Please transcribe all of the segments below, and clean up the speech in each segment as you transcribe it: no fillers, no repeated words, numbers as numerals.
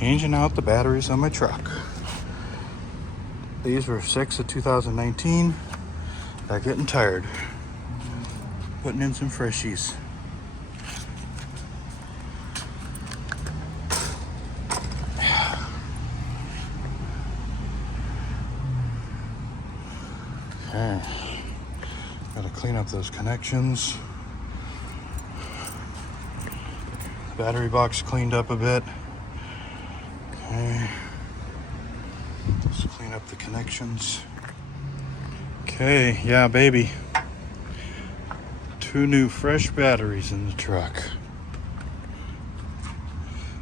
Changing out the batteries on my truck. These were 6 of 2019. They're getting tired. Putting in some freshies. Okay. Gotta clean up those connections. Battery box cleaned up a bit. Okay. Just clean up the connections. Okay, yeah, baby. 2 new fresh batteries in the truck.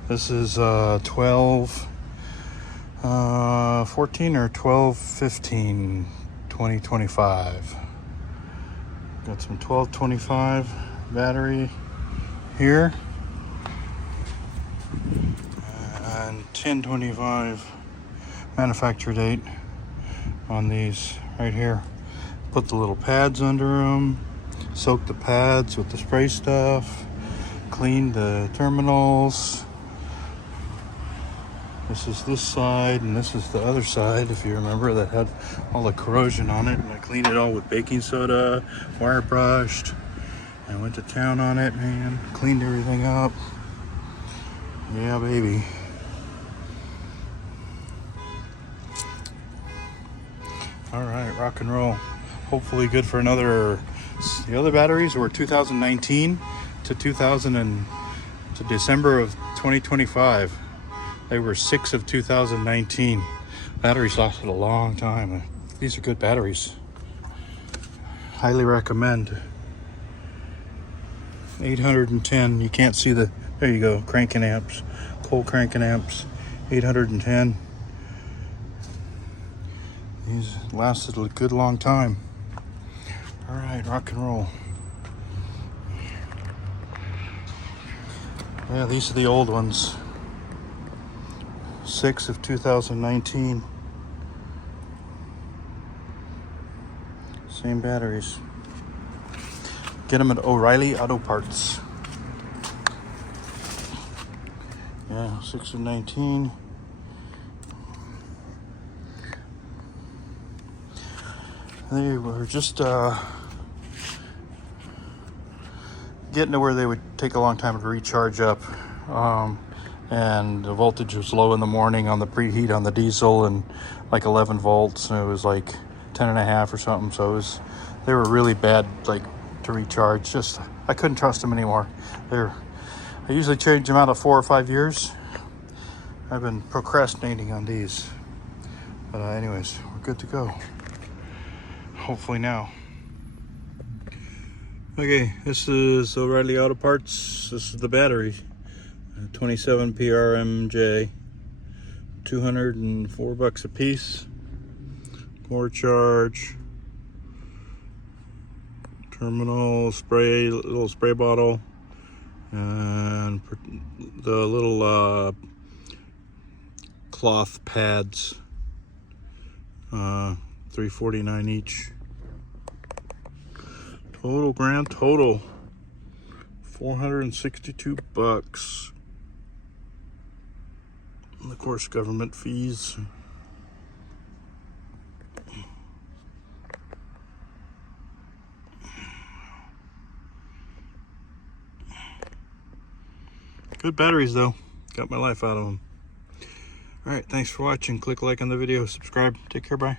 This is 12, 14 or 12, 15, 2025. Got some 1225 battery here. And 1025 manufacture date on these right here. Put the little pads under them, soak the pads with the spray stuff, clean the terminals. This is this side and this is the other side, if you remember, that had all the corrosion on it. And I cleaned it all with baking soda, wire brushed, and went to town on it, man. Cleaned everything up. Yeah, baby. All right, rock and roll. Hopefully good for another. The other batteries were 2019 to December of 2025. They were 6 of 2019. Batteries lasted a long time. These are good batteries. Highly recommend. 810. You can't see the. There you go. Cranking amps, cold cranking amps. 810. These lasted a good long time. All right, rock and roll. Yeah, these are the old ones. 6 of 2019. Same batteries. Get them at O'Reilly Auto Parts. Yeah, 6 of 19. They were just getting to where they would take a long time to recharge up. And the voltage was low in the morning on the preheat on the diesel, and like 11 volts, and it was like 10 and a half or something. So they were really bad, like, to recharge. Just, I couldn't trust them anymore. I usually change them out of 4 or 5 years. I've been procrastinating on these, but anyways, we're good to go. Hopefully now. Okay, this is O'Reilly Auto Parts. This is the battery. 27 PRMJ, $204 a piece. More charge. Terminal spray, little spray bottle, and the little cloth pads. $349 each. Grand total, $462. And of course, government fees. Good batteries though. Got my life out of them. All right, thanks for watching. Click like on the video, subscribe. Take care, bye.